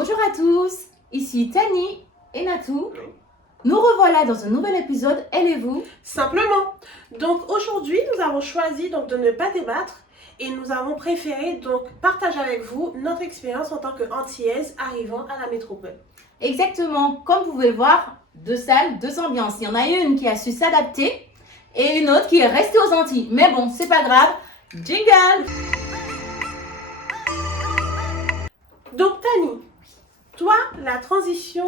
Bonjour à tous, ici Tani et Natou. Nous revoilà dans un nouvel épisode, elle et vous. Simplement. Donc aujourd'hui, nous avons choisi de ne pas débattre et nous avons préféré partager avec vous notre expérience en tant qu'Antillaise arrivant à la métropole. Exactement, comme vous pouvez le voir, deux salles, deux ambiances. Il y en a une qui a su s'adapter et une autre qui est restée aux Antilles. Mais bon, c'est pas grave. Jingle! Donc Tani, toi, la transition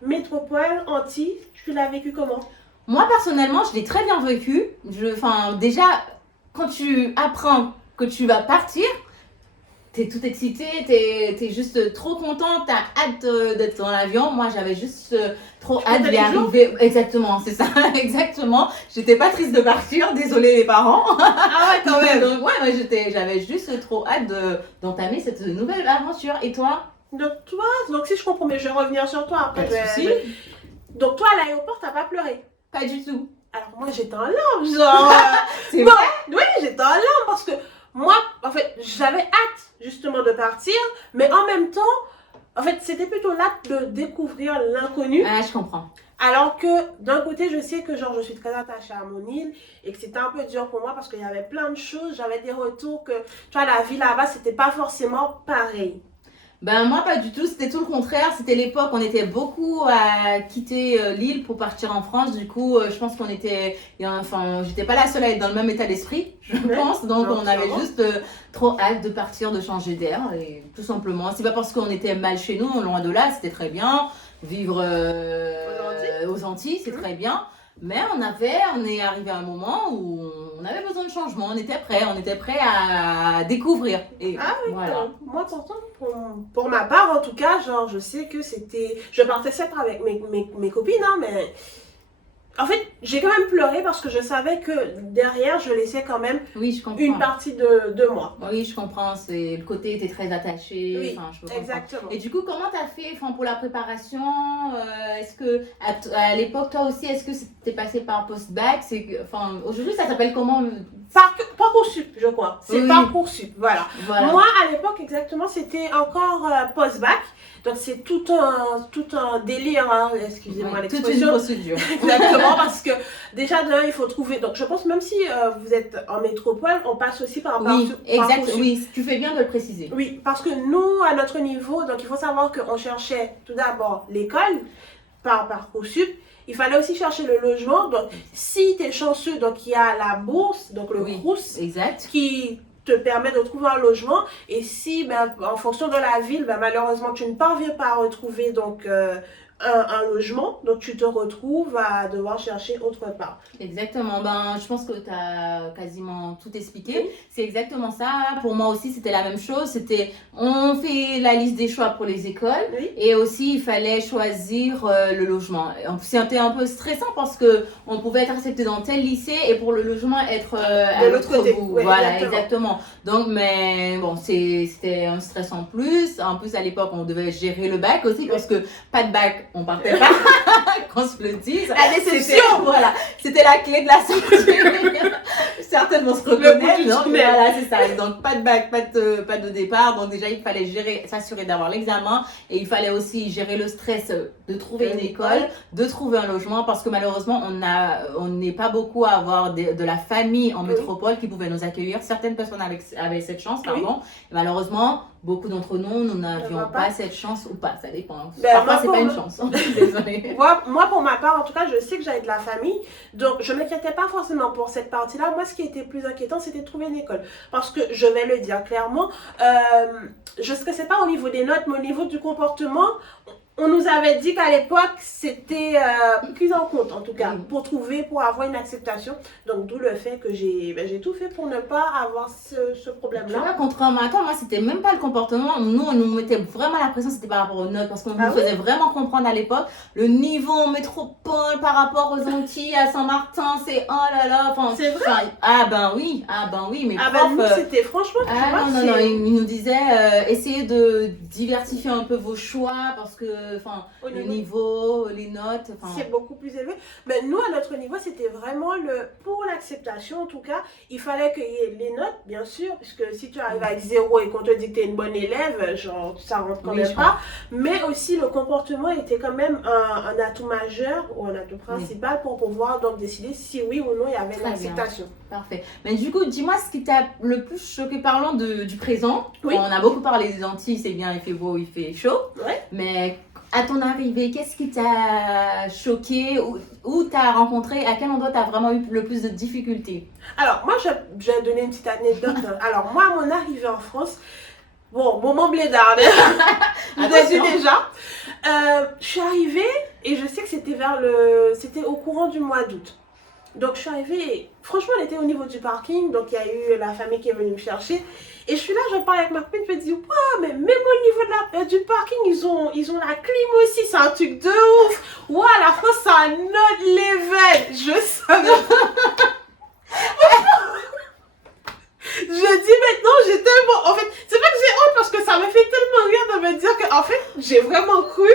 métropole-Antilles, tu l'as vécue comment? Moi, personnellement, je l'ai très bien vécu. Déjà, quand tu apprends que tu vas partir, t'es tout excitée, t'es juste trop contente, t'as hâte d'être dans l'avion. Moi, j'avais juste trop hâte d'y arriver. Exactement, c'est ça, exactement. J'étais pas triste de partir, désolée les parents. Ah ouais, quand même. Donc, ouais, j'avais juste trop hâte d'entamer cette nouvelle aventure. Et toi? Donc si je comprends, mais je vais revenir sur toi après. Pas de souci. Donc toi, à l'aéroport, t'as pas pleuré? Pas du tout. Alors moi, j'étais en larmes, genre. C'est bon, vrai? oui, j'étais en larmes parce que moi, en fait, j'avais hâte justement de partir, mais en même temps, en fait, c'était plutôt l'hâte de découvrir l'inconnu. Ah, je comprends. Alors que d'un côté, je sais que genre je suis très attachée à mon île et que c'était un peu dur pour moi parce qu'il y avait plein de choses, j'avais des retours que, tu vois, la vie là-bas, c'était pas forcément pareil. Ben moi pas du tout, c'était tout le contraire, c'était l'époque, on était beaucoup à quitter l'île pour partir en France, du coup je pense qu'on était, j'étais pas la seule à être dans le même état d'esprit, je pense, donc on avait juste trop hâte de partir, de changer d'air, et tout simplement, c'est pas parce qu'on était mal chez nous, loin de là, c'était très bien, vivre aux Antilles, c'est très bien. Mais on est arrivé à un moment où on avait besoin de changement, on était prêt à découvrir. Et ah oui, voilà. Moi pourtant, pour ma part en tout cas, genre je sais que je partais certes avec mes copines, hein, mais en fait j'ai quand même pleuré parce que je savais que derrière je laissais quand même une partie de moi. Oui, je comprends, le côté était très attaché. Oui, je peux exactement. Et du coup, comment tu as fait pour la préparation? Est-ce que à l'époque, toi aussi, est-ce que c'était passé par post-bac? Aujourd'hui, ça s'appelle comment? Parcoursup, je crois. C'est oui. Parcoursup, voilà. Moi, à l'époque, exactement, c'était encore post-bac. Donc, c'est tout un délire, hein, excusez-moi l'expression. Toute une procédure. Exactement, parce que déjà, il faut trouver. Donc, je pense, même si vous êtes en métropole, on passe aussi par Parcoursup. Oui, tu fais bien de le préciser. Oui, parce que nous, à notre niveau, donc il faut savoir qu'on cherchait tout d'abord l'école par Parcoursup. Il fallait aussi chercher le logement. Donc, si tu es chanceux, donc il y a la bourse, donc le Crous, qui te permet de trouver un logement. Et si, en fonction de la ville, malheureusement, tu ne parviens pas à retrouver donc, un logement, donc tu te retrouves à devoir chercher autre part. Exactement, je pense que tu as quasiment tout expliqué. Oui. C'est exactement ça. Pour moi aussi, c'était la même chose. On fait la liste des choix pour les écoles, oui. Et aussi il fallait choisir le logement. C'était un peu stressant parce que on pouvait être accepté dans tel lycée et pour le logement être à l'autre côté. Oui, voilà, exactement. Donc, mais bon, c'était un stress en plus. En plus, à l'époque, on devait gérer le bac aussi, oui. Parce que pas de bac, on partait pas, qu'on se le dise. La déception! Voilà, c'était la clé de la sortie. Certainement se reconnaître, non? Mais voilà, c'est ça. Donc, pas de bac, pas de départ. Donc, déjà, il fallait s'assurer d'avoir l'examen et il fallait aussi gérer le stress de trouver une école, de trouver un logement parce que malheureusement, on n'est pas beaucoup à avoir de la famille en métropole qui pouvait nous accueillir. Certaines personnes avaient cette chance, pardon. Et malheureusement, beaucoup d'entre nous n'avions pas cette chance ou pas, ça dépend. Parfois, c'est pas une chance. Désolée. Moi, pour ma part, en tout cas, je sais que j'avais de la famille, donc je ne m'inquiétais pas forcément pour cette partie-là. Moi, ce qui était plus inquiétant, c'était de trouver une école. Parce que, je vais le dire clairement, je ne stressais pas au niveau des notes, mais au niveau du comportement, on nous avait dit qu'à l'époque, c'était pris en compte, en tout cas, pour avoir une acceptation. Donc, d'où le fait que j'ai tout fait pour ne pas avoir ce problème-là. Contrairement à toi, moi, c'était même pas le comportement. Nous, on nous mettait vraiment la pression, c'était par rapport aux notes. Parce qu'on nous faisait vraiment comprendre à l'époque le niveau en métropole par rapport aux Antilles, à Saint-Martin, c'est oh là là. C'est vrai? Oui, mais nous, c'était franchement, non, ils nous disaient, essayez de diversifier un peu vos choix parce que enfin, Au le niveau- niveau, les notes. Enfin, C'est beaucoup plus élevé. Mais nous, à notre niveau, c'était vraiment pour l'acceptation, en tout cas, il fallait qu'il y ait les notes, bien sûr, puisque si tu arrives avec 0 et qu'on te dit que tu es une bonne élève, genre, ça rentre quand Oui, même je pas. Mais aussi, le comportement était quand même un atout majeur ou un atout principal pour pouvoir donc décider si oui ou non il y avait Très l'acceptation. parfait. Mais du coup, dis-moi ce qui t'a le plus choqué parlant du présent. Oui. On a beaucoup parlé des Antilles, c'est bien, il fait beau, il fait chaud. Ouais. Mais à ton arrivée, qu'est-ce qui t'a choqué? Où t'as rencontré? À quel endroit t'as vraiment eu le plus de difficultés? Alors, moi, je vais donner une petite anecdote. Alors, moi, à mon arrivée en France, bon, moment blédard, je l'ai dit déjà. Je suis arrivée et je sais que c'était au courant du mois d'août. Donc, je suis arrivée et franchement, on était au niveau du parking. Donc, il y a eu la famille qui est venue me chercher. Et je suis là, je parle avec ma copine, je me dis, waouh, mais même au niveau du parking, ils ont la clim aussi, c'est un truc de ouf. Waouh, la France, c'est un autre level. Je savais. Je dis maintenant, j'ai tellement. En fait, c'est pas que j'ai honte parce que ça me fait tellement rire de me dire que, en fait, j'ai vraiment cru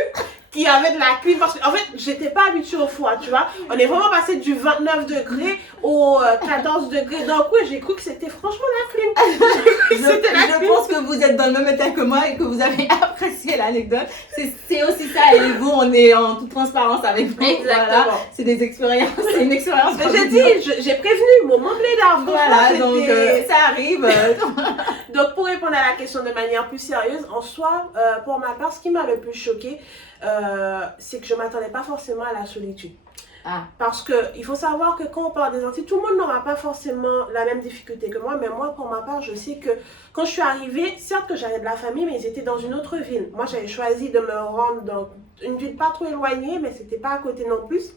qu'il y avait de la clim parce que, en fait, j'étais pas habituée au froid, tu vois. On est vraiment passé du 29 degrés au 14 degrés d'un coup et j'ai cru que c'était franchement la clim. Je pense que vous êtes dans le même état que moi et que vous avez apprécié l'anecdote. C'est aussi ça, et vous, on est en toute transparence avec vous. Exactement. Voilà. C'est des expériences, c'est une expérience. Mais j'ai dit, j'ai prévenu, moment blédard. Voilà, donc ça arrive. Donc, pour répondre à la question de manière plus sérieuse, en soi, pour ma part, ce qui m'a le plus choqué, c'est que je ne m'attendais pas forcément à la solitude. Ah. Parce qu'il faut savoir que quand on parle des Antilles, tout le monde n'aura pas forcément la même difficulté que moi. Mais moi, pour ma part, je sais que quand je suis arrivée, certes que j'avais de la famille, mais ils étaient dans une autre ville. Moi, j'avais choisi de me rendre dans une ville pas trop éloignée, mais c'était pas à côté non plus.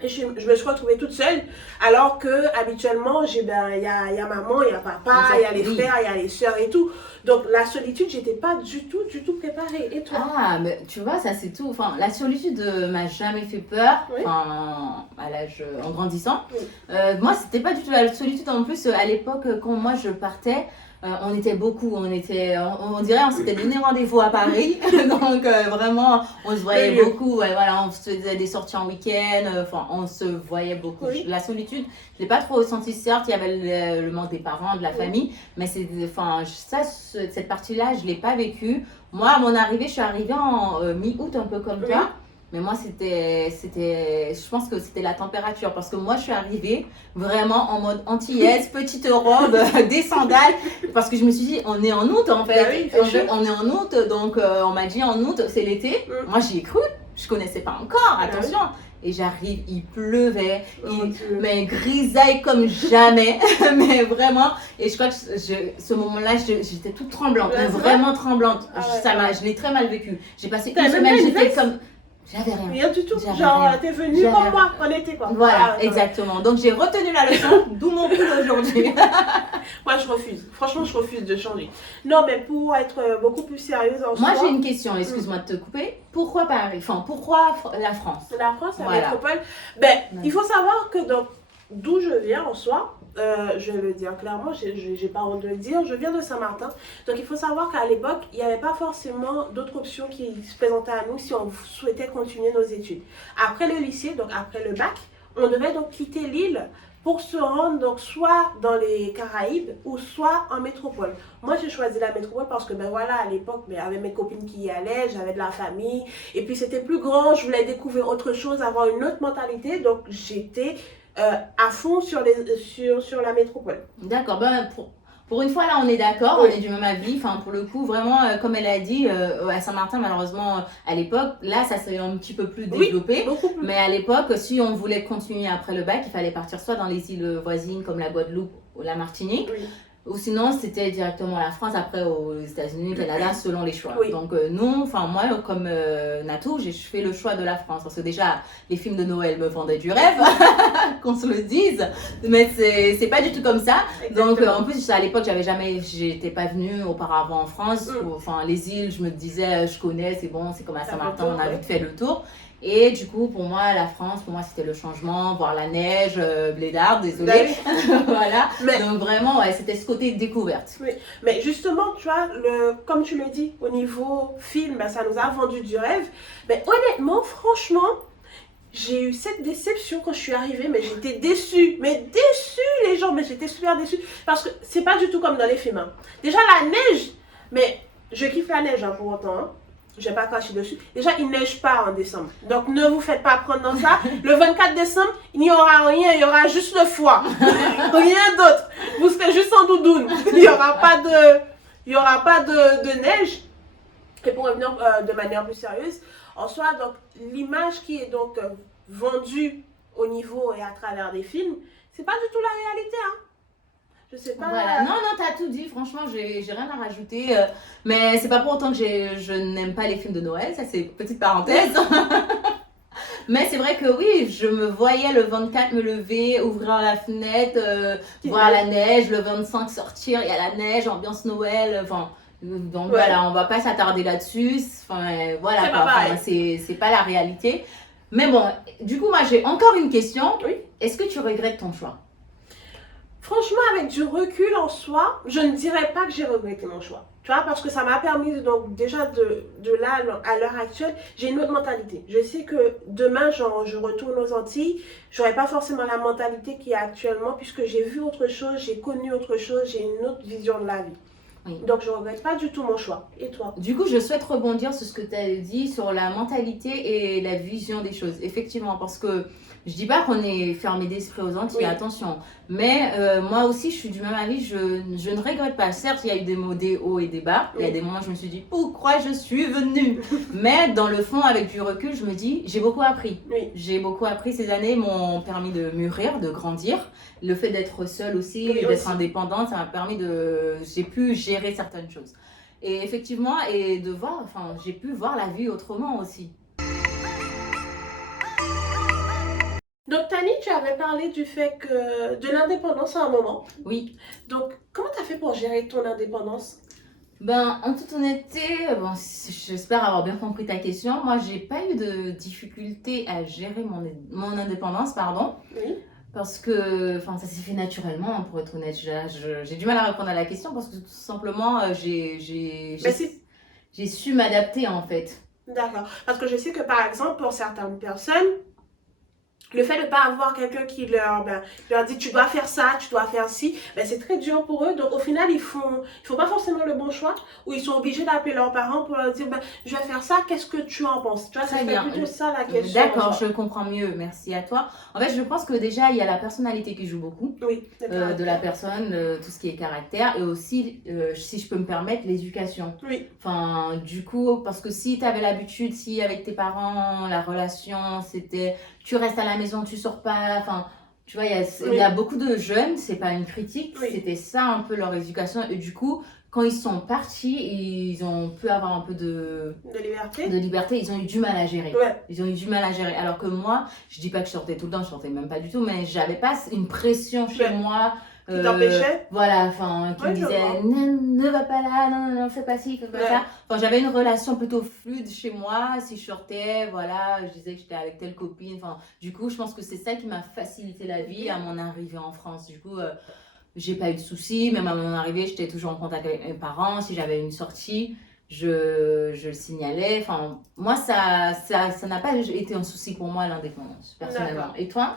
Et je me suis retrouvée toute seule, alors que habituellement, il y a maman, il y a papa, il y a les frères, il y a les soeurs et tout. Donc la solitude, j'étais pas du tout préparée. Et toi? Ah, mais tu vois, ça c'est tout. Enfin, la solitude m'a jamais fait peur. Oui. Enfin, à l'âge, en grandissant. Oui. Moi, c'était pas du tout la solitude. En plus, à l'époque, quand moi je partais, on était beaucoup. On dirait, on s'était donné rendez-vous à Paris. Donc vraiment, on se voyait beaucoup. Ouais, voilà, on se faisait des sorties en week-end. Enfin, on se voyait beaucoup. Oui. La solitude, je l'ai pas trop ressentie. Certes, il y avait le manque des parents, de la famille, mais cette partie-là, je l'ai pas vécue. Moi, à mon arrivée, je suis arrivée en mi-août, un peu comme toi. Mais moi, je pense que c'était la température. Parce que moi, je suis arrivée vraiment en mode antillaise, petite robe, des sandales. Parce que je me suis dit, on est en août en fait. Bah oui, On est en août, donc on m'a dit en août, c'est l'été. Moi, j'y ai cru. Je connaissais pas encore, attention. Et j'arrive, il pleuvait, mais grisaille comme jamais, mais vraiment. Et je crois que ce moment-là, j'étais toute tremblante, mais vraiment tremblante. Je l'ai très mal vécu. J'ai passé une semaine, j'étais comme... J'avais rien. Rien du tout. Genre, t'es venue comme moi, on était quoi. Voilà, exactement. Donc j'ai retenu la leçon, d'où mon pull aujourd'hui. Moi, je refuse. Franchement, je refuse de changer. Non, mais pour être beaucoup plus sérieuse en Moi, soi, j'ai une question, excuse-moi de te couper. Pourquoi Paris? Enfin, pourquoi la France? La France, la Voilà. métropole. Ben, il faut savoir que d'où je viens en soi, je vais le dire clairement, j'ai pas honte de le dire, je viens de Saint-Martin. Donc il faut savoir qu'à l'époque, il n'y avait pas forcément d'autres options qui se présentaient à nous si on souhaitait continuer nos études. Après le lycée, donc après le bac, on devait donc quitter l'île pour se rendre donc soit dans les Caraïbes ou soit en métropole. Moi, j'ai choisi la métropole parce que ben voilà, à l'époque, ben, avec mes copines qui y allaient, j'avais de la famille et puis c'était plus grand, je voulais découvrir autre chose, avoir une autre mentalité, donc j'étais à fond sur la métropole. D'accord, ben pour une fois là on est d'accord, on est du même avis. Enfin pour le coup vraiment comme elle a dit à Saint-Martin malheureusement à l'époque là ça s'est un petit peu plus développé. Beaucoup plus. Mais à l'époque si on voulait continuer après le bac il fallait partir soit dans les îles voisines comme la Guadeloupe ou la Martinique. Ou sinon, c'était directement la France, après aux États-Unis, Canada, selon les choix. Donc, nous, enfin, moi, comme Natou, j'ai fait le choix de la France. Parce que déjà, les films de Noël me vendaient du rêve, qu'on se le dise. Mais c'est pas du tout comme ça. Exactement. Donc, en plus, à l'époque, j'étais pas venue auparavant en France. Enfin, les îles, je me disais, je connais, c'est bon, c'est comme à Saint-Martin, on a vite fait le tour. Et du coup, pour moi, la France, pour moi, c'était le changement, voir la neige, blédard, désolé. Voilà. Mais, Donc vraiment, ouais, c'était ce côté découverte. oui. Mais justement, tu vois, comme tu le dis, au niveau film, ben, ça nous a vendu du rêve. Mais honnêtement, franchement, j'ai eu cette déception quand je suis arrivée, mais j'étais déçue. Mais déçue, les gens, mais j'étais super déçue. Parce que c'est pas du tout comme dans les films. Hein. Déjà, la neige, mais je kiffe la neige hein, pour autant. Hein. Je vais pas cracher dessus. Déjà, il neige pas en décembre. Donc, ne vous faites pas prendre dans ça. Le 24 décembre, il n'y aura rien. Il y aura juste le foie. Rien d'autre. Vous serez juste en doudoune. Il n'y aura pas de neige. Et pour revenir de manière plus sérieuse, en soi, donc, l'image qui est donc vendue au niveau et à travers des films, c'est pas du tout la réalité. Hein. Je sais pas. Voilà. Non, non, t'as tout dit. Franchement, j'ai rien à rajouter. Mais c'est pas pour autant que je n'aime pas les films de Noël. Ça, c'est une petite parenthèse. Mais c'est vrai que oui, je me voyais le 24 me lever, ouvrir la fenêtre, voir la neige, le 25 sortir, il y a la neige, ambiance Noël. Enfin, donc voilà, on va pas s'attarder là-dessus. Enfin, voilà, C'est quoi. pas pareil. Enfin, c'est pas la réalité. Mais bon, du coup, moi, j'ai encore une question. Oui. Est-ce que tu regrettes ton choix? Franchement, avec du recul en soi, je ne dirais pas que j'ai regretté mon choix. Tu vois, parce que ça m'a permis, donc déjà de là à l'heure actuelle, j'ai une autre mentalité. Je sais que demain, genre, je retourne aux Antilles, j'aurai pas forcément la mentalité qu'il y a actuellement, puisque j'ai vu autre chose, j'ai connu autre chose, j'ai une autre vision de la vie. Oui. Donc, je regrette pas du tout mon choix. Et toi? Du coup, je souhaite rebondir sur ce que tu as dit sur la mentalité et la vision des choses. Effectivement, parce que je dis pas qu'on est fermé d'esprit aux Antilles, Oui. attention. Mais moi aussi, je suis du même avis. Je ne regrette pas. Certes, il y a eu des hauts et des bas. Il y a Oui. des moments où je me suis dit, pourquoi je suis venue? Mais dans le fond, avec du recul, je me dis, j'ai beaucoup appris. Oui. J'ai beaucoup appris. Ces années m'ont permis de mûrir, de grandir. Le fait d'être seule aussi, Oui, d'être aussi. indépendante, ça m'a permis de... J'ai pu gérer certaines choses. Et effectivement, et de voir, enfin, j'ai pu voir la vie autrement aussi. Donc, Tani, tu avais parlé du fait que de l'indépendance à un moment. Oui. Donc, comment tu as fait pour gérer ton indépendance? Ben, en toute honnêteté, bon, j'espère avoir bien compris ta question. Moi, j'ai pas eu de difficulté à gérer mon indépendance, pardon. Oui. Parce que, enfin, ça s'est fait naturellement, pour être honnête. J'ai du mal à répondre à la question parce que tout simplement, Mais si. j'ai su m'adapter en fait. D'accord. Parce que je sais que par exemple, pour certaines personnes, le fait de ne pas avoir quelqu'un qui leur dit tu dois faire ça, tu dois faire ci, ben, c'est très dur pour eux. Donc au final, ils font pas forcément le bon choix ou ils sont obligés d'appeler leurs parents pour leur dire ben, je vais faire ça, qu'est-ce que tu en penses? Tu vois, Très c'est bien. plutôt ça la question. D'accord, je comprends mieux. Merci à toi. En fait, je pense que déjà, il y a la personnalité qui joue beaucoup. Oui, De la personne, tout ce qui est caractère et aussi, si je peux me permettre, l'éducation. Oui. Enfin, du coup, parce que si tu avais l'habitude, si avec tes parents, la relation, c'était tu restes à la maison, tu sors pas, enfin, tu vois, il y a beaucoup de jeunes, c'est pas une critique, c'était ça un peu leur éducation et du coup, quand ils sont partis, ils ont pu avoir un peu de liberté, ils ont eu du mal à gérer. Ouais. Ils ont eu du mal à gérer. Alors que moi, je dis pas que je sortais tout le temps, je sortais même pas du tout, mais j'avais pas une pression chez moi. Qui t'empêchait? Voilà, enfin, qui me disait ne va pas là, non, fais pas ci, fais pas ça. Enfin, j'avais une relation plutôt fluide chez moi. Si je sortais, voilà, je disais que j'étais avec telle copine. Enfin, du coup, je pense que c'est ça qui m'a facilité la vie à mon arrivée en France. Du coup, j'ai pas eu de soucis. Même à mon arrivée, j'étais toujours en contact avec mes parents. Si j'avais une sortie, je le signalais. Enfin, moi, ça n'a pas été un souci pour moi, l'indépendance, personnellement. Et toi?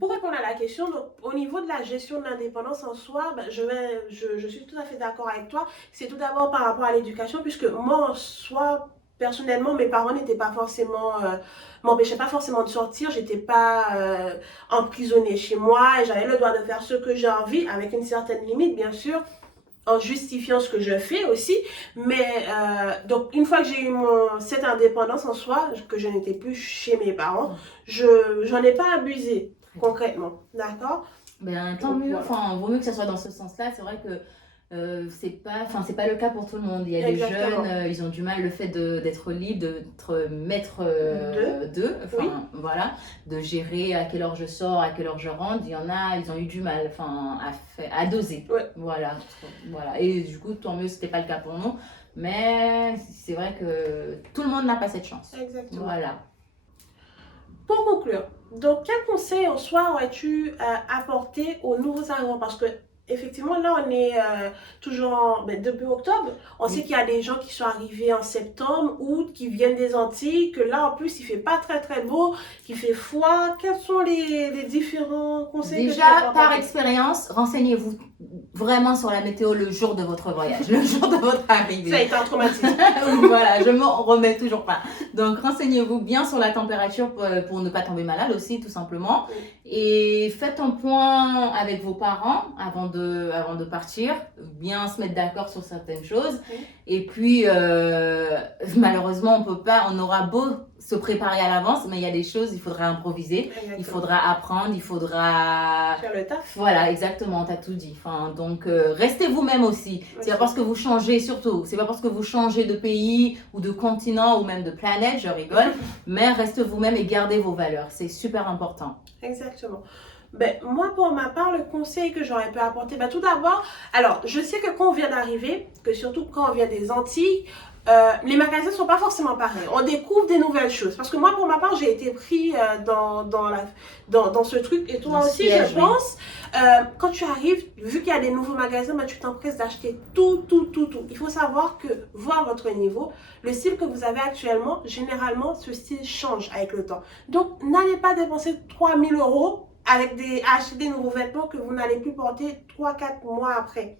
Pour répondre à la question, donc, au niveau de la gestion de l'indépendance en soi, ben, je suis tout à fait d'accord avec toi. C'est tout d'abord par rapport à l'éducation, puisque moi en soi, personnellement, mes parents n'étaient pas forcément, m'empêchaient pas forcément de sortir. J'étais pas emprisonnée chez moi et j'avais le droit de faire ce que j'ai envie, avec une certaine limite, bien sûr, en justifiant ce que je fais aussi. Mais donc, une fois que j'ai eu cette indépendance en soi, que je n'étais plus chez mes parents, j'en ai pas abusé. Concrètement, d'accord? Ben, tant mieux, enfin, vaut mieux que ça soit dans ce sens-là. C'est vrai que c'est pas le cas pour tout le monde. Il y a des jeunes, ils ont du mal, le fait d'être libre, d'être maître d'eux, enfin, voilà, de gérer à quelle heure je sors, à quelle heure je rentre. Il y en a, ils ont eu du mal, enfin, à doser. Voilà. Et du coup, tant mieux, c'était pas le cas pour nous. Mais c'est vrai que tout le monde n'a pas cette chance. Exactement. Voilà. Pour conclure, donc quel conseil en soi aurais-tu apporté aux nouveaux arrivants? Parce que effectivement, là, on est toujours depuis octobre. On sait qu'il y a des gens qui sont arrivés en septembre, août, qui viennent des Antilles, que là, en plus, il fait pas très très beau, qu'il fait froid. Quels sont les différents conseils? Déjà, par expérience, renseignez-vous vraiment sur la météo le jour de votre voyage, le jour de votre arrivée. Ça a été un traumatisme. Oui, voilà, je m'en remets toujours pas. Donc, renseignez-vous bien sur la température pour ne pas tomber malade aussi, tout simplement. Et faites un point avec vos parents avant de partir, bien se mettre d'accord sur certaines choses. Et puis, malheureusement, on aura beau se préparer à l'avance, mais il y a des choses, il faudra improviser, exactement. Il faudra apprendre, il faudra faire le taf. Voilà, exactement, t'as tout dit. Enfin, donc, restez vous-même aussi. C'est pas parce que vous changez, surtout, c'est pas parce que vous changez de pays ou de continent ou même de planète, je rigole, mais restez vous-même et gardez vos valeurs. C'est super important. Exactement. Ben, moi, pour ma part, le conseil que j'aurais pu apporter, tout d'abord, alors, je sais que quand on vient d'arriver, que surtout quand on vient des Antilles, les magasins ne sont pas forcément pareils. On découvre des nouvelles choses. Parce que moi, pour ma part, j'ai été pris dans ce truc. Et toi aussi, je pense. Quand tu arrives, vu qu'il y a des nouveaux magasins, tu t'empresses d'acheter tout. Il faut savoir que, voir votre niveau, le style que vous avez actuellement, généralement, ce style change avec le temps. Donc, n'allez pas dépenser 3 000 € acheter des nouveaux vêtements que vous n'allez plus porter 3-4 mois après.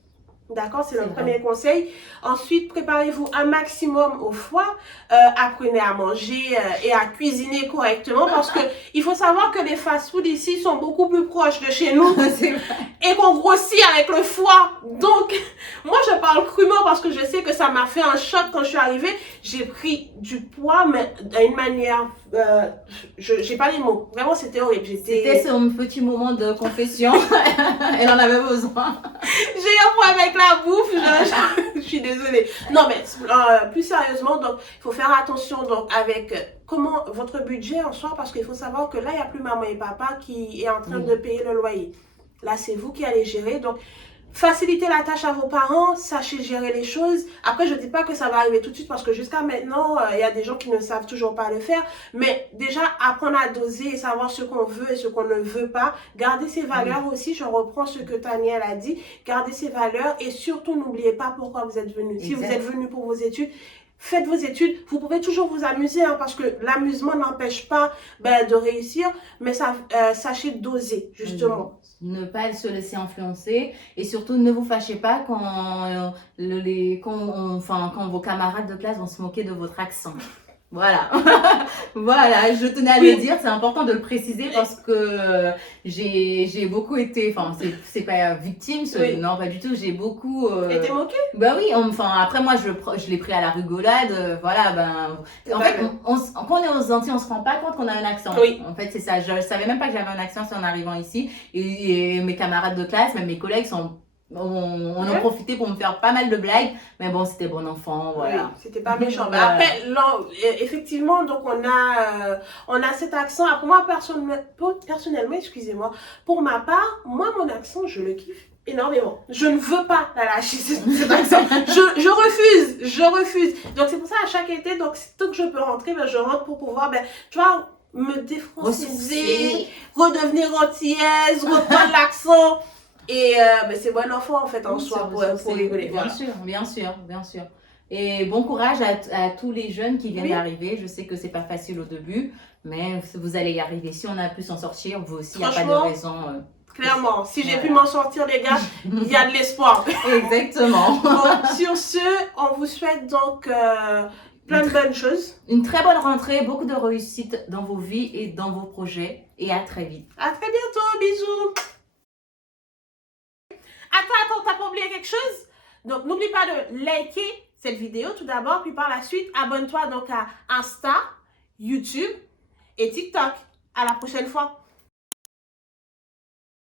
D'accord, c'est le premier conseil. Ensuite, préparez-vous un maximum au froid. Apprenez à manger et à cuisiner correctement parce que il faut savoir que les fast-food ici sont beaucoup plus proches de chez nous et qu'on grossit avec le froid. Donc, moi, je parle crûment parce que je sais que ça m'a fait un choc quand je suis arrivée. J'ai pris du poids, mais d'une manière... j'ai pas les mots. Vraiment, c'était horrible. C'était son petit moment de confession. Elle en avait besoin. J'ai un problème avec la bouffe, je suis désolée. Non, mais plus sérieusement, donc il faut faire attention donc avec comment votre budget en soi, parce qu'il faut savoir que là, il n'y a plus maman et papa qui est en train de payer le loyer. Là, c'est vous qui allez gérer. Donc, facilitez la tâche à vos parents, sachez gérer les choses. Après, je ne dis pas que ça va arriver tout de suite parce que jusqu'à maintenant, il y a des gens qui ne savent toujours pas le faire. Mais déjà, apprendre à doser et savoir ce qu'on veut et ce qu'on ne veut pas. Garder ses valeurs aussi. Je reprends ce que Taniel a dit. Garder ses valeurs et surtout, n'oubliez pas pourquoi vous êtes venu. Si vous êtes venu pour vos études, faites vos études. Vous pouvez toujours vous amuser parce que l'amusement n'empêche pas de réussir. Mais sachez doser, justement. Ne pas se laisser influencer et surtout ne vous fâchez pas quand vos camarades de classe vont se moquer de votre accent. Voilà, voilà, je tenais à le dire, c'est important de le préciser parce que j'ai beaucoup été, c'est pas victime, non pas du tout, j'ai beaucoup... été moquée? Bah oui, après moi je l'ai pris à la rigolade, voilà, en fait, quand on est aux Antilles, on se rend pas compte qu'on a un accent. Oui. En fait, c'est ça, je savais même pas que j'avais un accent en arrivant ici et mes camarades de classe, même mes collègues on a profité pour me faire pas mal de blagues, mais bon, c'était bon enfant, voilà. Oui, c'était pas méchant. Mais après, là, effectivement, donc on a cet accent. Après, moi, personnellement, excusez-moi, pour ma part, moi, mon accent, je le kiffe énormément. Je ne veux pas la lâcher, cet accent. Je refuse. Donc, c'est pour ça, à chaque été, donc, tant que je peux rentrer, je rentre pour pouvoir, tu vois, me défranciser, redevenir antillaise, reprendre l'accent. Et c'est bon enfant en fait en soi pour rigoler. Bien sûr. Et bon courage à tous les jeunes qui viennent d'arriver. Je sais que c'est pas facile au début, mais vous allez y arriver. Si on a pu s'en sortir, vous aussi, il n'y a pas de raison. Clairement, si j'ai pu m'en sortir les gars, il y a de l'espoir. Exactement. Bon, sur ce, on vous souhaite donc plein de bonnes choses. Une très bonne rentrée, beaucoup de réussite dans vos vies et dans vos projets. Et à très vite. À très bientôt, bisous. Attends, t'as pas oublié quelque chose? Donc, n'oublie pas de liker cette vidéo tout d'abord, puis par la suite, abonne-toi donc à Insta, YouTube et TikTok. À la prochaine fois.